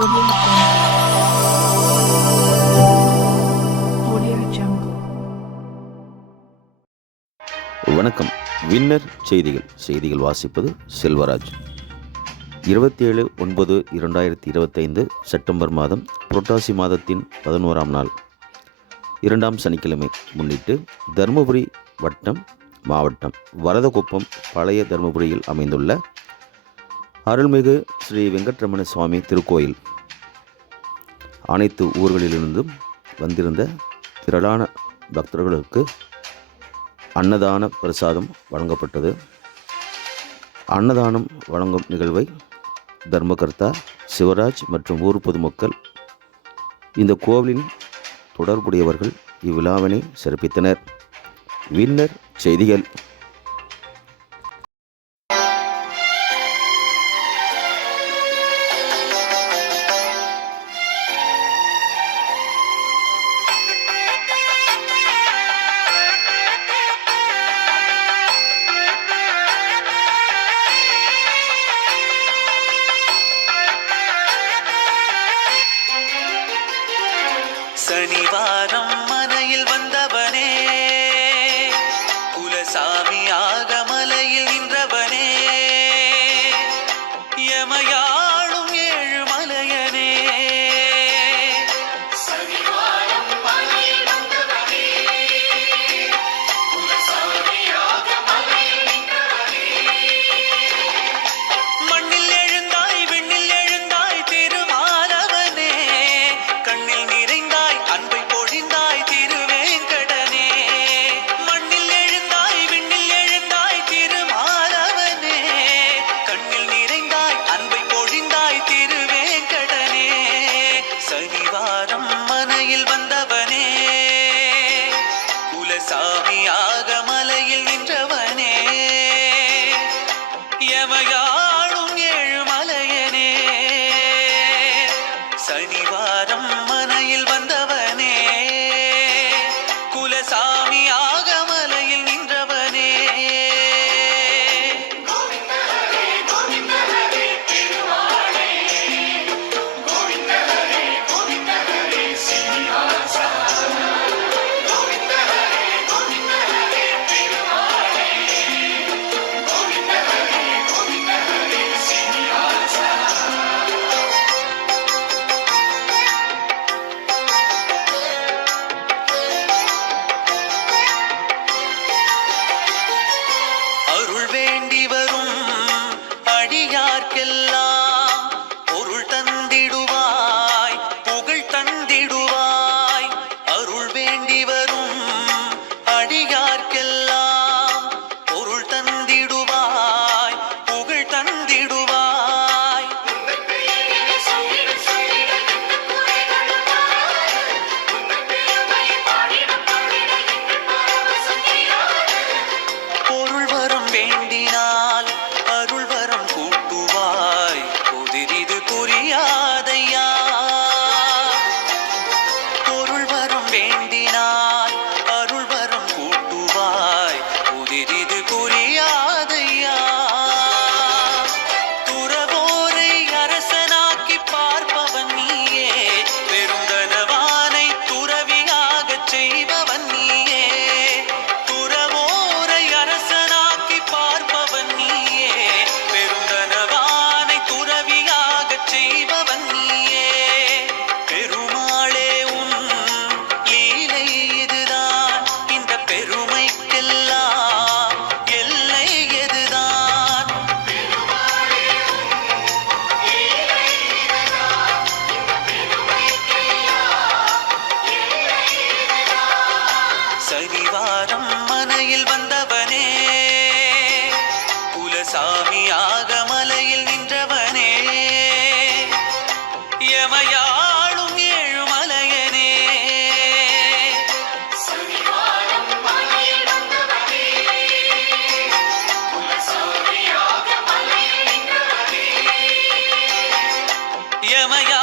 Audio Jungle. வணக்கம். Winner செய்திகள் வாசிப்பது செல்வராஜ். 27/9/2025 செப்டம்பர் மாதம் புரட்டாசி மாதத்தின் 11ஆம் நாள் 2ஆம் சனிக்கிழமை முன்னிட்டு தருமபுரி மாவட்டம் வரதகுப்பம் பழைய தருமபுரியில் அமைந்துள்ள அருள்மிகு ஸ்ரீ வெங்கட்ரமண சுவாமி திருக்கோயில் அனைத்து ஊர்களிலிருந்தும் வந்திருந்த திரளான பக்தர்களுக்கு அன்னதான பிரசாதம் வழங்கப்பட்டது. அன்னதானம் வழங்கும் நிகழ்வை தர்மகர்த்தா சிவராஜ் மற்றும் ஊர் பொதுமக்கள், இந்த கோவிலின் தொடர்புடையவர்கள் இவ்விழாவினை சிறப்பித்தனர். வின்னர் செய்திகள். சனிவாரம் மனையில் வந்தவனே, குலசாமியாக மலையில் நின்றவனே, யமயாளும் ஏழு மலையனே. சனிவாரம் மனையில் வந்தவனே, குலசாமியாக மலையில் நின்றவனே, மண்ணில் எழுந்தாய் விண்ணில் எழுந்தாய் திருமாலவனே, கண்ணில் நிறைந்தாய் அன்பை பொழிந்தாய் திருவேங்கடனே. மண்ணில் எழுந்தாய் விண்ணில் எழுந்தாய் திருமாலவனே, கண்ணில் நிறைந்தாய் அன்பை பொழிந்தாய் திருவேங்கடனே. சனிவாரம் மனையில் வந்தவனே, குலசாமியாக மலையில் நின்றவனே, யமயாளும் ஏழு மலையனே. சனிவாரம் மனையில் வந்தவனே, குலசாமியாக மலையில் நின்றவனே. அருள் வேண்டி வரும் அடியார்க்கெல்லாம் பொருள் தந்திடுவாய், புகழ் தந்திடுவாய். அருள் வேண்டி வரும் அடியார்க்கெல்லாம் பொருள் தந்திடுவாய், புகழ் தந்திடுவாய். பொருள் வரம் வேண்டினால் அருள் வரம் கூட்டுவாய், புதிரிது புரியாதையா. பொருள் வரம் வேண்டினால் அருள் வரம் கூட்டுவாய், புதிரிது புரியாதையா. துறவோரை அரசனாக்கி பார்ப்பவன் நீயே, பெருந்தனவானை துறவியாகச் செய்பவன் நீயே. துறவோரை அரசனாக்கி பார்ப்பவன் நீயே, பெருந்தனவானை துறவியாகச் செய்பவன் நீயே. பெருமாளே உன் லீலை இதுதான், இந்த பெருமைக்கெல்லாம் எல்லை எதுதான். சனிவாரம் மனையில் வந்தவனே, குலசாமியாக மலையில் நின்றவனே, யமயாளும் ஏழு மலையனே. சனிவாரம் மனையில் வந்தவனே, குலசாமியாக மலையில் நின்றவனே, யமயா